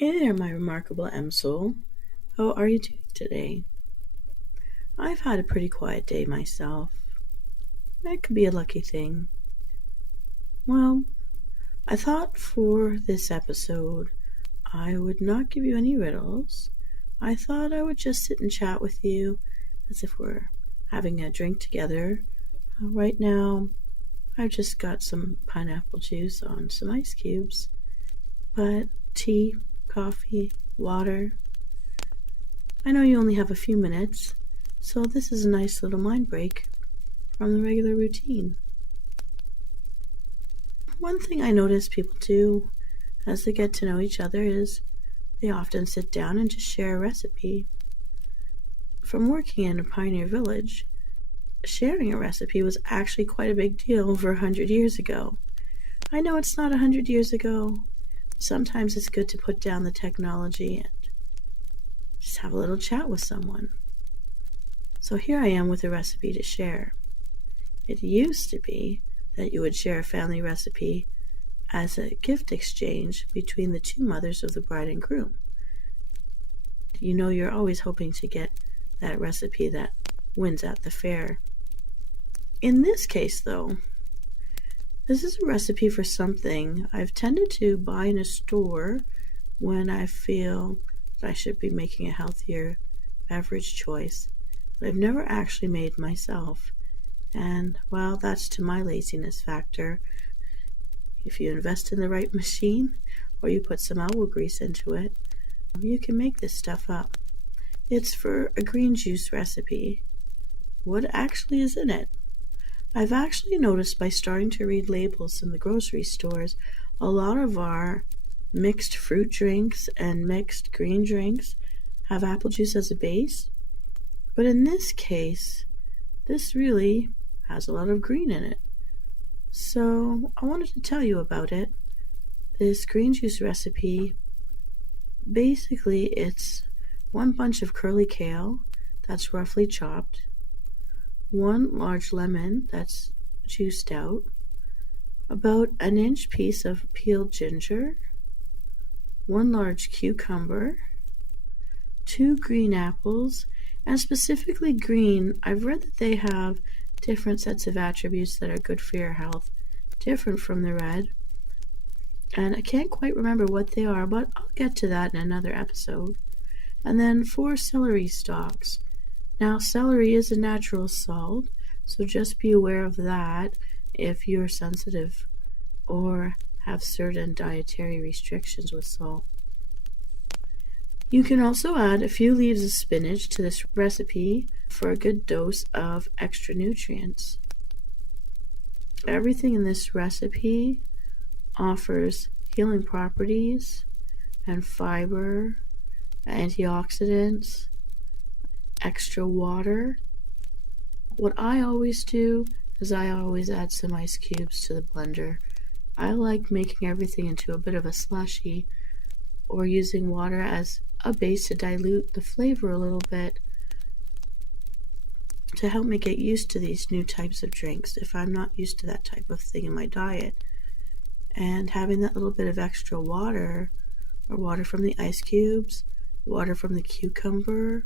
Hey there, my remarkable M-Soul. How are you doing today? I've had a pretty quiet day myself. That could be a lucky thing. Well, I thought for this episode I would not give you any riddles. I thought I would just sit and chat with you as if we're having a drink together. Right now, I've just got some pineapple juice on some ice cubes, but tea, coffee, water. I know you only have a few minutes, so this is a nice little mind break from the regular routine. One thing I notice people do as they get to know each other is they often sit down and just share a recipe. From working in a pioneer village, sharing a recipe was actually quite a big deal over 100 years ago. I know it's not 100 years ago. Sometimes it's good to put down the technology and just have a little chat with someone. So here I am with a recipe to share. It used to be that you would share a family recipe as a gift exchange between the two mothers of the bride and groom. You know you're always hoping to get that recipe that wins at the fair. In this case, though, this is a recipe for something I've tended to buy in a store when I feel that I should be making a healthier beverage choice, but I've never actually made myself. And, well, that's to my laziness factor. If you invest in the right machine or you put some elbow grease into it, you can make this stuff up. It's for a green juice recipe. What actually is in it? I've actually noticed by starting to read labels in the grocery stores, a lot of our mixed fruit drinks and mixed green drinks have apple juice as a base. But in this case, this really has a lot of green in it. So I wanted to tell you about it. This green juice recipe, basically it's one bunch of curly kale that's roughly chopped, one large lemon that's juiced out, about an inch piece of peeled ginger, one large cucumber, two green apples, and specifically green, I've read that they have different sets of attributes that are good for your health, different from the red. And I can't quite remember what they are, but I'll get to that in another episode. And then 4 celery stalks. Now, celery is a natural salt, so just be aware of that if you're sensitive or have certain dietary restrictions with salt. You can also add a few leaves of spinach to this recipe for a good dose of extra nutrients. Everything in this recipe offers healing properties and fiber, antioxidants, extra water. What I always do is I always add some ice cubes to the blender. I like making everything into a bit of a slushy or using water as a base to dilute the flavor a little bit to help me get used to these new types of drinks if I'm not used to that type of thing in my diet. And having that little bit of extra water, or water from the ice cubes, water from the cucumber,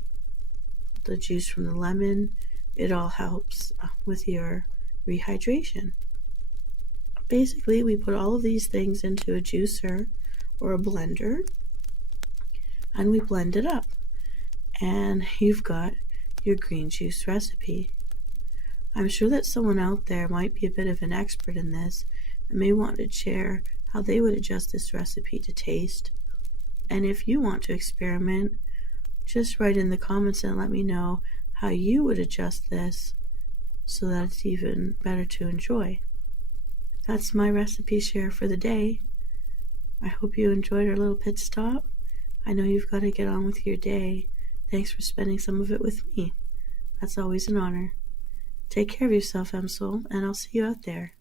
the juice from the lemon, it all helps with your rehydration. Basically, we put all of these things into a juicer or a blender, and we blend it up. And you've got your green juice recipe. I'm sure that someone out there might be a bit of an expert in this and may want to share how they would adjust this recipe to taste. And if you want to experiment, just write in the comments and let me know how you would adjust this so that it's even better to enjoy. That's my recipe share for the day. I hope you enjoyed our little pit stop. I know you've got to get on with your day. Thanks for spending some of it with me. That's always an honor. Take care of yourself, M-Soul, and I'll see you out there.